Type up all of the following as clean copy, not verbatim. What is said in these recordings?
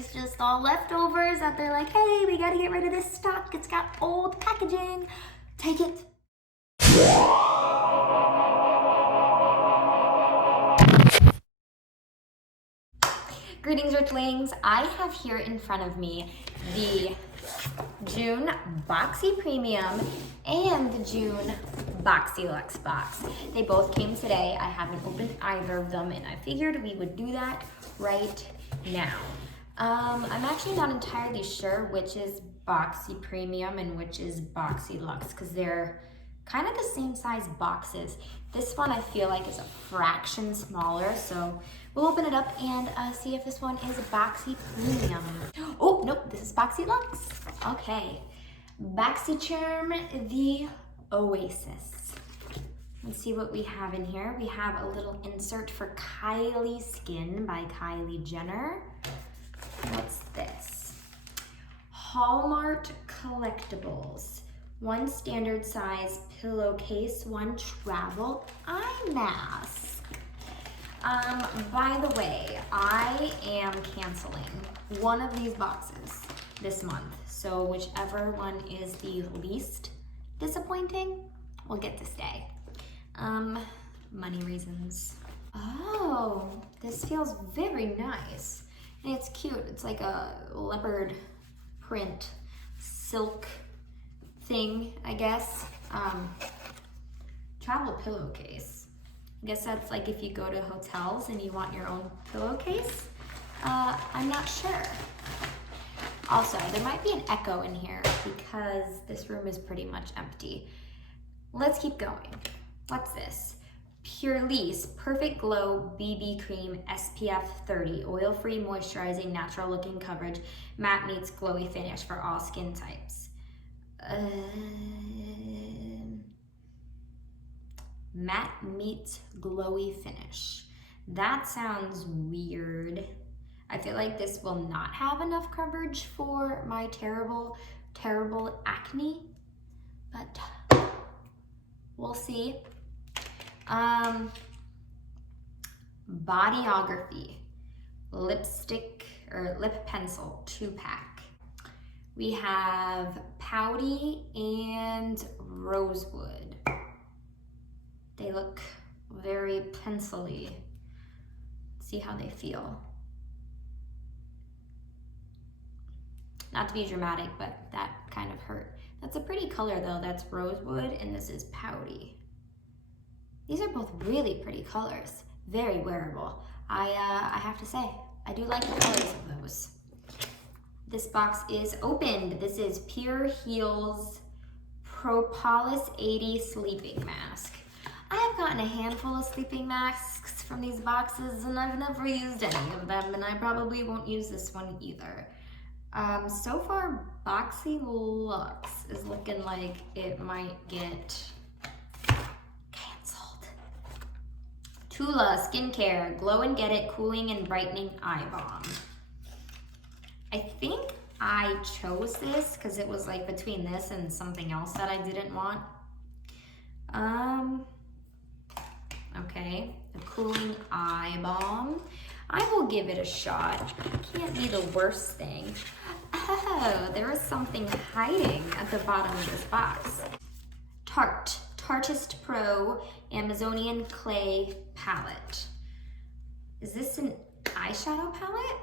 is just all leftovers that they're like, hey, we gotta get rid of this stock. It's got old packaging. Take it. Greetings, Richlings. I have here in front of me the June BOXY Premium and the June BOXY Luxe box. They both came today. I haven't opened either of them, and I figured we would do that right now. I'm actually not entirely sure which is BOXY Premium and which is BOXY Luxe because they're kind of the same size boxes. This one I feel like is a fraction smaller, so we'll open it up and see if this one is a BOXY Premium. Oh, nope, this is BOXY Luxe. Okay, BoxyCharm, the Oasis. Let's see what we have in here. We have a little insert for Kylie Skin by Kylie Jenner. What's this? Hallmart Collectibles. One standard size pillowcase, one travel eye mask. By the way, I am canceling one of these boxes this month. So whichever one is the least disappointing will get to stay. Money reasons. Oh, this feels very nice. And it's cute. It's like a leopard print silk thing, I guess. Travel pillowcase. I guess that's like if you go to hotels and you want your own pillowcase. I'm not sure. Also, there might be an echo in here because this room is pretty much empty. Let's keep going. What's this? Purlisse Perfect Glow BB Cream SPF 30. Oil-free, moisturizing, natural looking coverage. Matte meets glowy finish for all skin types. Matte meets glowy finish. That sounds weird. I feel like this will not have enough coverage for my terrible, terrible acne, but we'll see. Bodyography lipstick or lip pencil 2-pack. We have Pouty and Rosewood. They look very pencil-y. See how they feel. Not to be dramatic, but that kind of hurt. That's a pretty color though. That's Rosewood and this is Pouty. These are both really pretty colors. Very wearable. I have to say, I do like the colors of those. This box is opened. This is Pure Heals Propolis 80 Sleeping Mask. I have gotten a handful of sleeping masks from these boxes and I've never used any of them, and I probably won't use this one either. So far, BOXY Luxe is looking like it might get canceled. Tula Skincare Glow and Get It Cooling and Brightening Eye Balm. I think I chose this because it was like between this and something else that I didn't want. Okay, the Cooling Eye Balm. I will give it a shot. It can't be the worst thing. Oh, there is something hiding at the bottom of this box. Tartist Pro Amazonian Clay Palette. Is this an eyeshadow palette?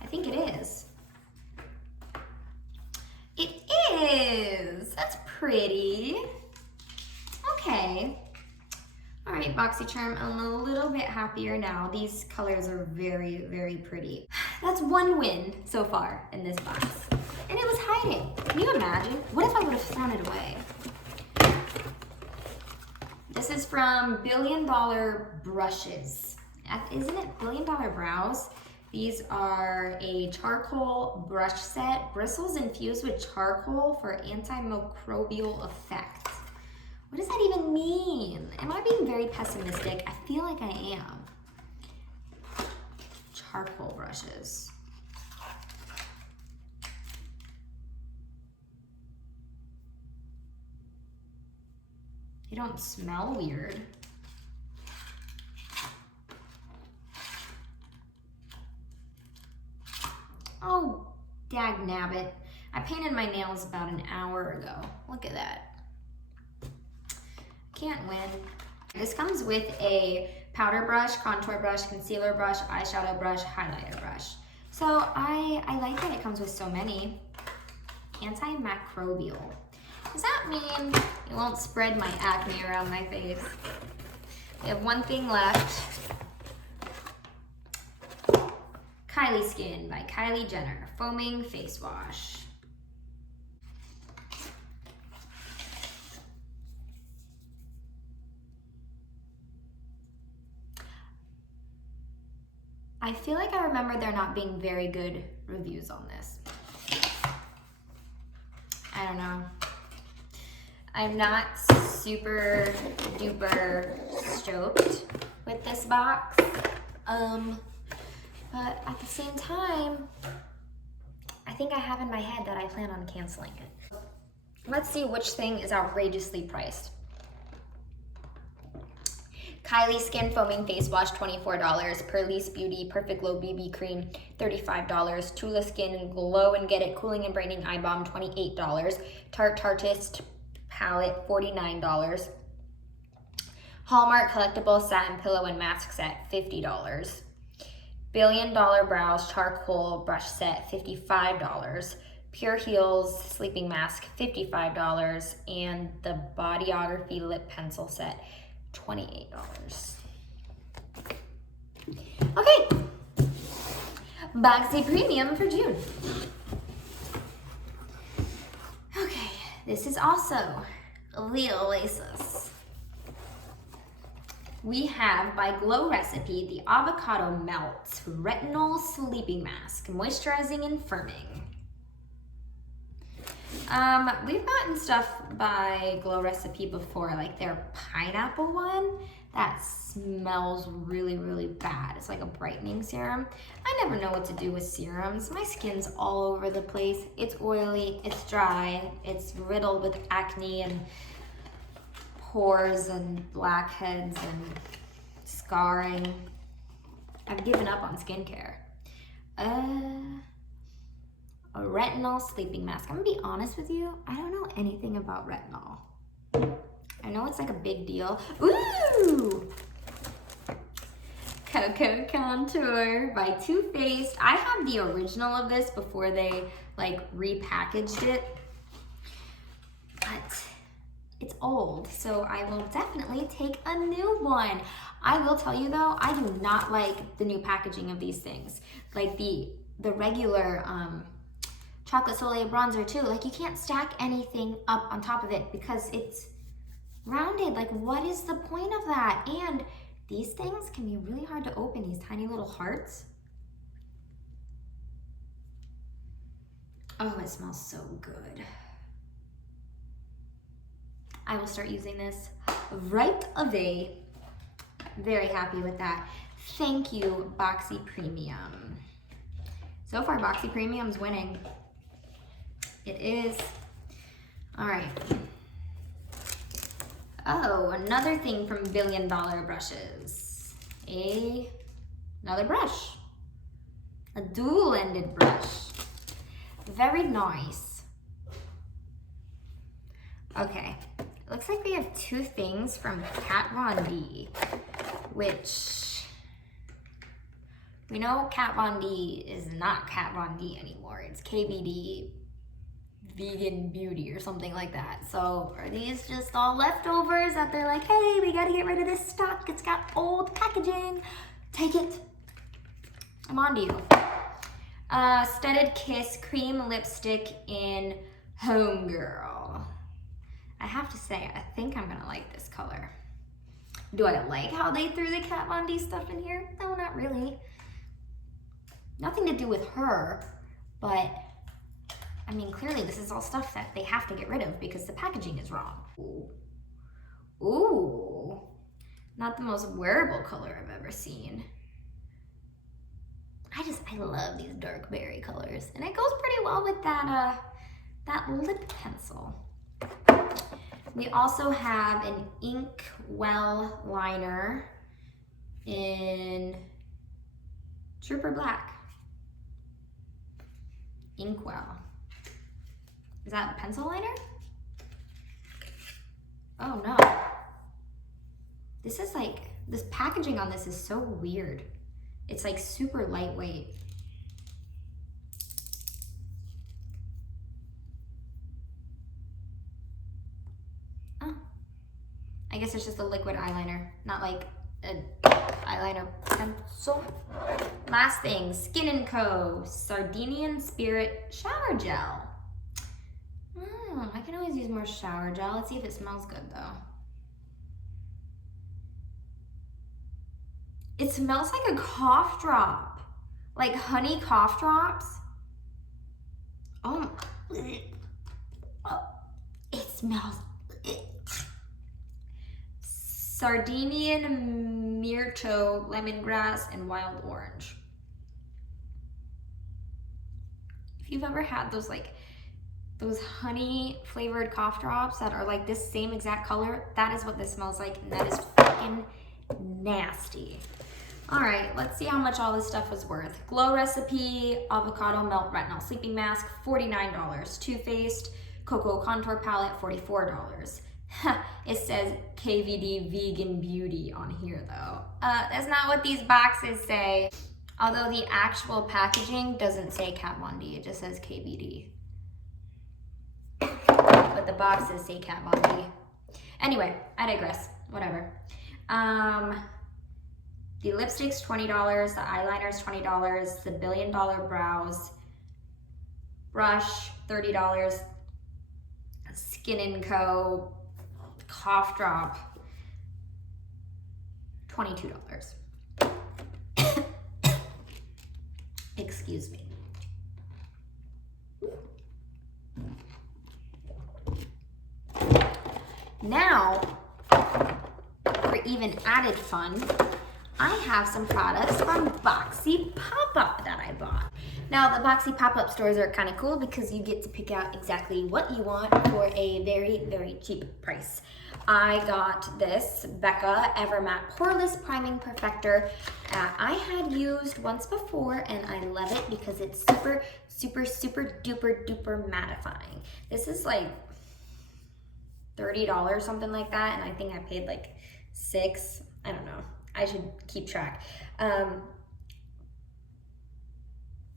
I think it is. It is! That's pretty. Okay. All right, BoxyCharm, I'm a little bit happier now. These colors are very, very pretty. That's one win so far in this box. And it was hiding. Can you imagine? What if I would have thrown it away? This is from Billion Dollar Brushes. Isn't it Billion Dollar Brows? These are a charcoal brush set, bristles infused with charcoal for antimicrobial effect. What does that even mean? Am I being very pessimistic? I feel like I am. Charcoal brushes. They don't smell weird. Oh, dag nabbit. I painted my nails about an hour ago. Look at that. Can't win. This comes with a powder brush, contour brush, concealer brush, eyeshadow brush, highlighter brush. So I like that it comes with so many. Antimicrobial. Does that mean it won't spread my acne around my face? We have one thing left. Kylie Skin by Kylie Jenner, Foaming Face Wash. I feel like I remember there not being very good reviews on this. I don't know. I'm not super duper stoked with this box. But at the same time, I think I have in my head that I plan on canceling it. Let's see which thing is outrageously priced. Kylie Skin Foaming Face Wash, $24. Purlisse Beauty Perfect Glow BB Cream, $35. Tula Skin Glow and Get It Cooling and Brightening Eye Balm, $28. Tartist Palette, $49. Hallmart Collectible Satin Pillow and Mask Set, $50. Billion Dollar Brows Charcoal Brush Set, $55. Pure Heels Sleeping Mask, $55. And the Bodyography Lip Pencil Set, $28. Okay, BOXY Premium for June. Okay, this is also the Oasis. We have by Glow Recipe the Avocado Melt Retinol Sleeping Mask, moisturizing and firming. We've gotten stuff by Glow Recipe before, like their pineapple one that smells really, really bad. It's like a brightening serum. I never know what to do with serums. My skin's all over the place. It's oily, it's dry, it's riddled with acne and pores and blackheads and scarring. I've given up on skincare. A retinol sleeping mask. I'm gonna be honest with you, I don't know anything about retinol. I know it's like a big deal. Ooh! Cocoa Contour by Toothpaste. I have the original of this before they like repackaged it, but it's old, so I will definitely take a new one. I will tell you though, I do not like the new packaging of these things. Like the regular Chocolate Soleil bronzer too. Like you can't stack anything up on top of it because it's rounded. Like what is the point of that? And these things can be really hard to open, these tiny little hearts. Oh, it smells so good. I will start using this right away. Very happy with that. Thank you, BOXY Premium. So far, BOXY Premium's winning. It is. All right. Oh, another thing from Billion Dollar Brushes. Another brush. A dual-ended brush. Very nice. Okay. Looks like we have two things from Kat Von D, which we know Kat Von D is not Kat Von D anymore. It's KVD Vegan Beauty or something like that. So are these just all leftovers that they're like, hey, we gotta get rid of this stock. It's got old packaging. Take it. I'm on to you. Studded Kiss Cream Lipstick in Homegirl. I have to say, I think I'm gonna like this color. Do I like how they threw the Kat Von D stuff in here? No, not really. Nothing to do with her, but I mean, clearly this is all stuff that they have to get rid of because the packaging is wrong. Ooh. Ooh. Not the most wearable color I've ever seen. I love these dark berry colors. And it goes pretty well with that, that lip pencil. We also have an Ink Well liner in Trooper Black. Ink Well. Is that a pencil liner? Oh no. This is like, this packaging on this is so weird. It's like super lightweight. Oh. I guess it's just a liquid eyeliner, not like an eyeliner pencil. Last thing, Skin&Co Sardinian Spirit Shower Gel. Oh, I can always use more shower gel. Let's see if it smells good though. It smells like a cough drop, like honey cough drops. Oh, it smells. Sardinian myrtle, lemongrass, and wild orange. If you've ever had those like those honey flavored cough drops that are like this same exact color, that is what this smells like, and that is fucking nasty. All right, let's see how much all this stuff was worth. Glow Recipe Avocado Melt Retinol Sleeping Mask, $49. Toothpaste Cocoa Contour Palette, $44. It says KVD Vegan Beauty on here though. That's not what these boxes say. Although the actual packaging doesn't say Kat Von D, it just says KVD. But the boxes say Kat Von D. Anyway, I digress, whatever. The lipstick's $20, the eyeliner's $20, the $1 Billion Brows brush, $30, Skin&Co cough drop, $22. Excuse me. Now, for even added fun, I have some products from BOXY Pop-Up that I bought. Now, the BOXY Pop-Up stores are kind of cool because you get to pick out exactly what you want for a very, very cheap price. I got this Becca Evermatte Poreless Priming Perfector. I had used once before and I love it because it's super, super, super duper duper mattifying. This is like $30, something like that, and I think I paid like $6. I don't know. I should keep track.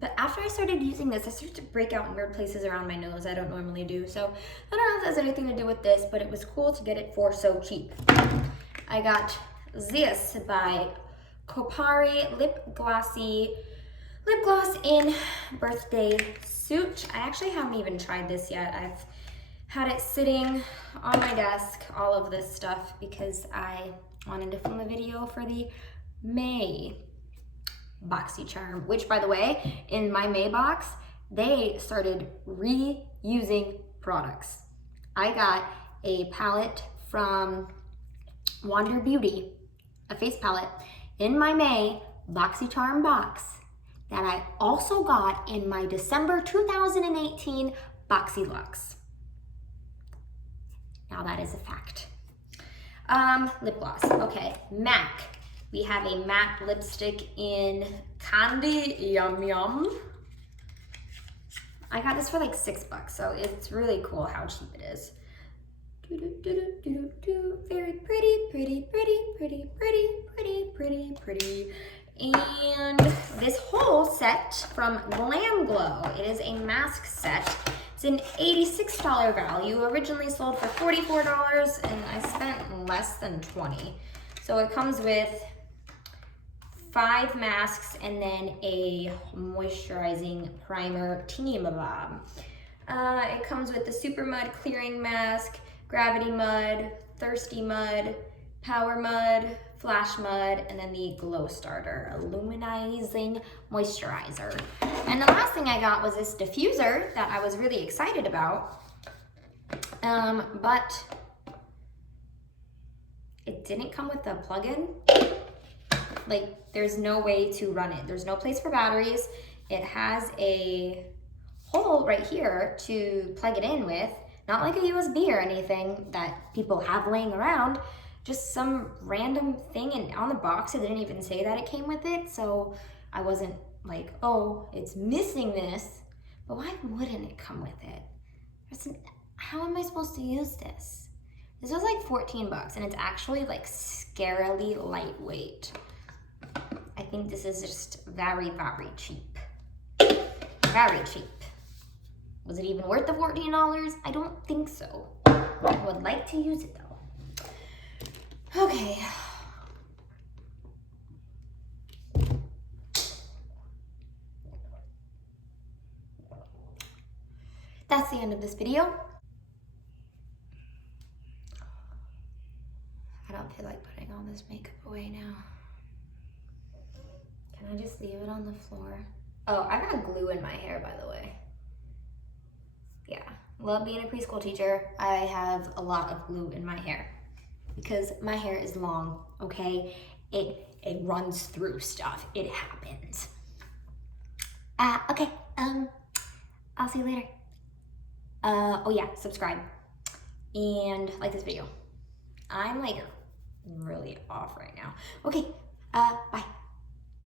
But after I started using this, I started to break out in weird places around my nose I don't normally do. So I don't know if that's anything to do with this, but it was cool to get it for so cheap. I got this by Kopari Lip Gloss in Birthday Suit. I actually haven't even tried this yet. I've had it sitting on my desk, all of this stuff, because I wanted to film a video for the May Boxy Charm, which, by the way, in my May box, they started reusing products. I got a palette from Wander Beauty, a face palette, in my May Boxy Charm box that I also got in my December 2018 BOXY LUXE. Now that is a fact. Lip gloss, okay, MAC. We have a matte lipstick in Candy Yum Yum. I got this for like $6, so it's really cool how cheap it is. Very pretty, pretty, pretty, pretty, pretty, pretty, pretty, pretty. And this whole set from Glam Glow. It is a mask set. It's an $86 value, originally sold for $44, and I spent less than $20. So it comes with 5 masks and then a moisturizing primer thingy-mabob. It comes with the Super Mud Clearing Mask, Gravity Mud, Thirsty Mud, Power Mud, Flash Mud, and then the Glow Starter Illuminizing Moisturizer. And the last thing I got was this diffuser that I was really excited about, but it didn't come with the plug-in. Like, there's no way to run it. There's no place for batteries. It has a hole right here to plug it in with. Not like a USB or anything that people have laying around, just some random thing, and on the box it didn't even say that it came with it, so I wasn't like, oh, it's missing this, but why wouldn't it come with it? How am I supposed to use this? This was like 14 bucks, and it's actually like scarily lightweight. I think this is just very, very cheap. Very cheap. Was it even worth the $14? I don't think so. I would like to use it though. Okay. That's the end of this video. I don't feel like putting all this makeup away now. Can I just leave it on the floor? Oh, I got glue in my hair, by the way. Yeah, love being a preschool teacher. I have a lot of glue in my hair because my hair is long, okay? It runs through stuff. It happens. Okay, I'll see you later. Oh yeah, subscribe and like this video. I'm like really off right now. Okay, bye.